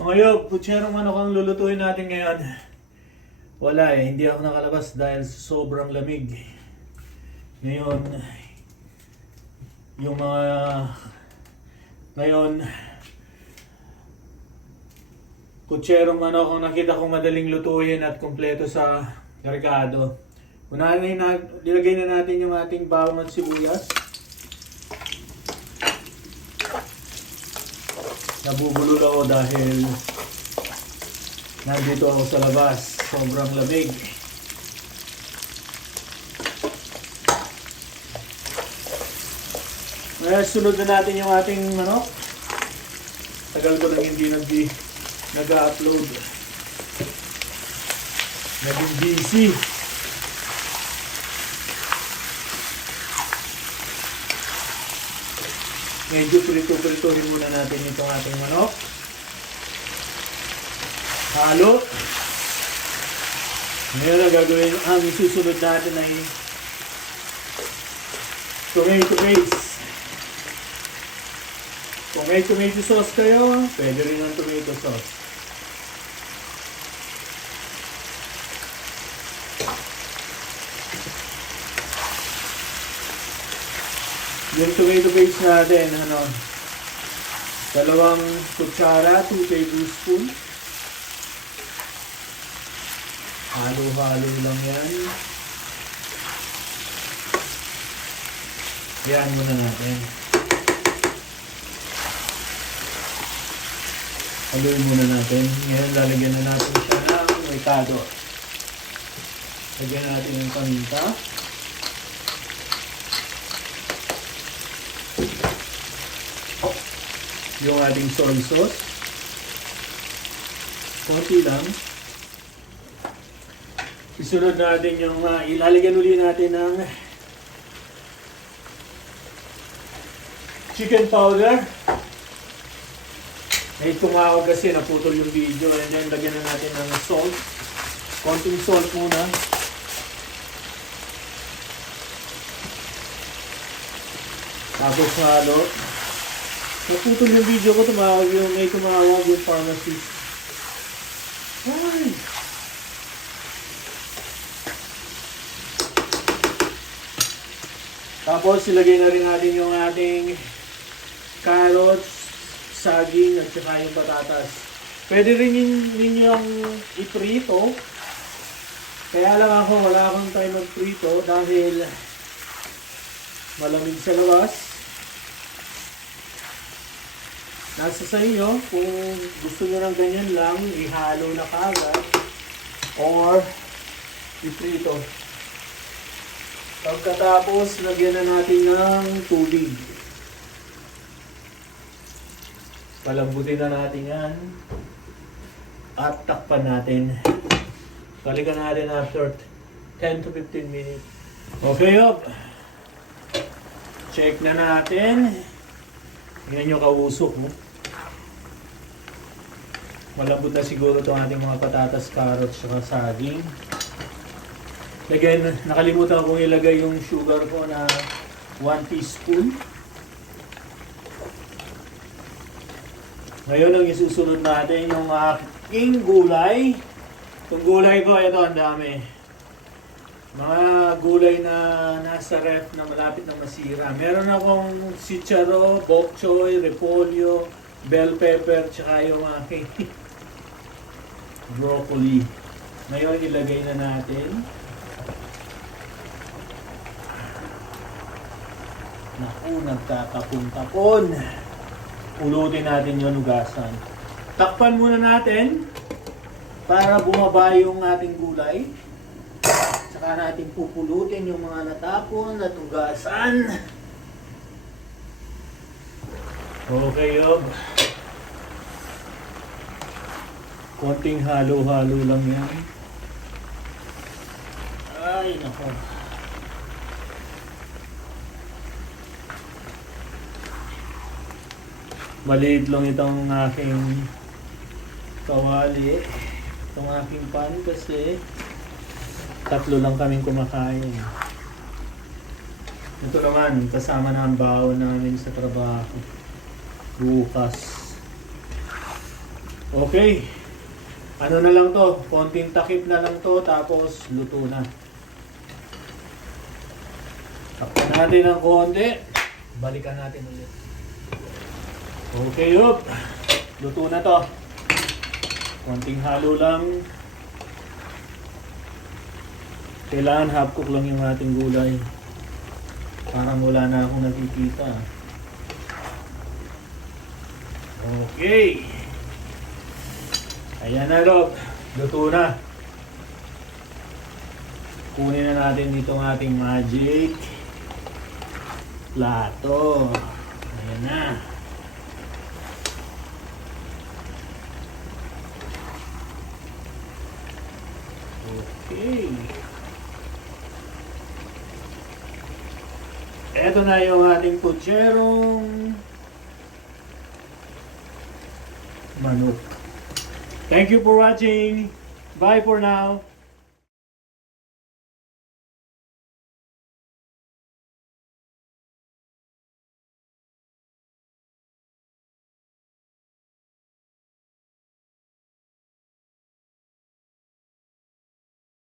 Mga yob, putserong manok ang lulutuin natin ngayon. Wala hindi ako nakalabas dahil sobrang lamig. Ngayon, yung mga... Ngayon, putserong manok ang nakita kong madaling lutuin at kumpleto sa kargado. Unahin na, nilagay na natin yung ating bawang at sibuyas. Nabubulol ako dahil nandito ako sa labas. Sobrang lamig. Ngayon, sunod na natin yung ating manok. Tagal ko lang hindi nag-upload. Naging busy. Medyo prito-pritohin muna natin itong ating manok. Halo. Ngayon ang gagawin, ang susunod natin ay tomato paste. Kung may tomato sauce kayo, pwede rin ang tomato sauce. Yung tomato paste natin, 2 kutsara, 2 tablespoon. Halo-halo lang yan. Yan muna natin. Haluin muna natin. Ngayon lalagyan na natin siya ng ricado. Lagyan natin yung paminta. Yung ating soy sauce. Konti lang. Isunod natin yung ilalagyan ulit natin ng chicken powder. May tumawag kasi naputol yung video, and then lagyan na natin ng salt. Konting salt muna. Tapos halo. Naputol yung video ko, may tumawag yung pharmacist. Ay! Tapos ilagay na rin natin yung ating carrots, saging at saka yung patatas. Pwede rin ninyong iprito. Kaya lang ako, wala akong time mag-prito dahil malamig sa labas. Nasa sa inyo, kung gusto nyo ng ganyan lang, ihalo na kagad or iprito. Pagkatapos, lagyan na natin ng tubig. Palambutin na natin yan. At takpan natin. Balikan natin after 10 to 15 minutes. Okay, yop. Check na natin. Tingnan nyo kausok. Malambot na siguro itong ating mga patatas, carrots, saka saging. Again, nakalimutan kong ilagay yung sugar ko na 1 teaspoon. Ngayon ang isusunod natin yung aking gulay. Itong gulay ko, ito ang dami. Mga gulay na nasa ref na malapit na masira. Meron akong chicharo, bok choy, repolyo, bell pepper, tsaka yung aking broccoli. Ngayon ilagay na natin. Naku, nagtatapon-tapon. Ulutin natin yung hugasan. Takpan muna natin para bumaba yung ating gulay. Saka natin pupulutin yung mga natapon at hugasan. Okay, yob. Konting halo-halo lang yan. Ay, naku. Maliit lang itong aking kawali. Itong aking pan kasi 3 lang kaming kumakain. Ito naman, kasama na ang baon namin sa trabaho. Bukas. Okay. Ano na lang to, konting takip na lang to, tapos luto na. Takpan natin ng konti. Balikan natin ulit. Okay, yup. Luto na to. Konting halo lang. Kailangan half cook lang yung ating gulay. Parang wala na akong nakikita. Okay. Ayan na, Rob. Luto na. Kunin na natin dito ang ating magic plato. Ayan na. Okay. Eto na yung ating putserong manok. Thank you for watching. Bye for now.